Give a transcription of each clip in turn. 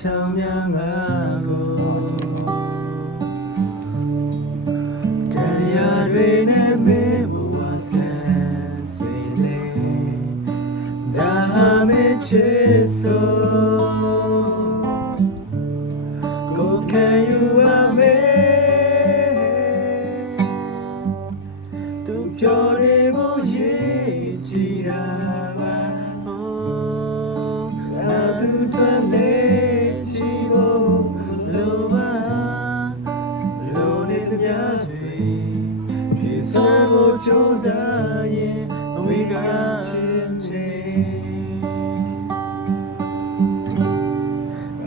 ထောင်များငါကိုတရားတွေနဲ့မင်းဘဝဆန်းစေလေဒါမေချစ်ဆိုကိုခံယူပါမယ်သူပြောနေဖို့ရည်ကြည်တာပါသူထွက်လေချီဖို့လိုပါလိုနေသမျှတွေဒီစံဖို့ကြိုးစားရင်အဝေးကချစ်ချင်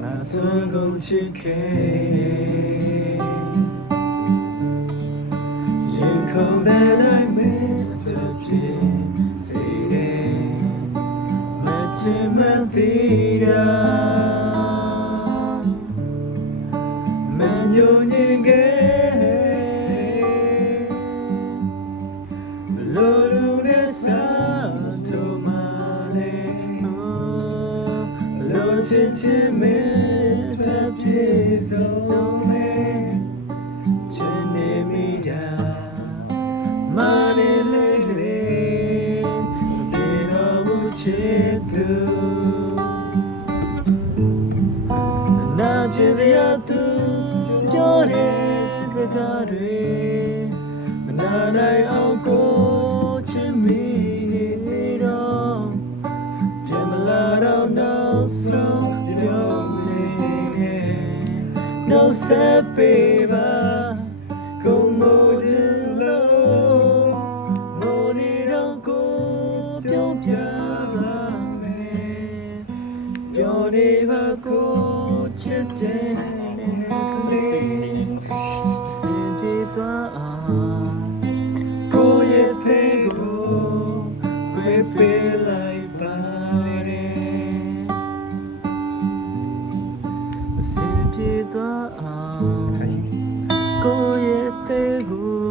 ငါစွမ်းကုန်ချစ်ခဲ့ရင်ခုန်တဲ့လိုက်မင်းတို့ချစ်စေတယ်Mentira Menyonyenge Lolune santo male Lo chichime tapiezo me Chenemida Mane lele Tino buchetuချစ်စရာသူပြောတဲ့စကားတွေမနာနိုင်အောင်ကိုချစ်မိနေတော့ပြန်မလာတော့နောက်ဆုံးပြောနေနှုတ်ဆက်ပေးပါကိုမို့ချင်လို့မို့နေတော့ကိုပြောပြပါမယ်ပြောနေပါကိုချစ်တဲ့ကလေးစင်ပြေသွားအောင်ကိုရဲ့ဖေးကိုဝေးပေးလိုက်ပါတယ်စင်ပြေသွားအောင်ကိုရဲ့ဖေးကို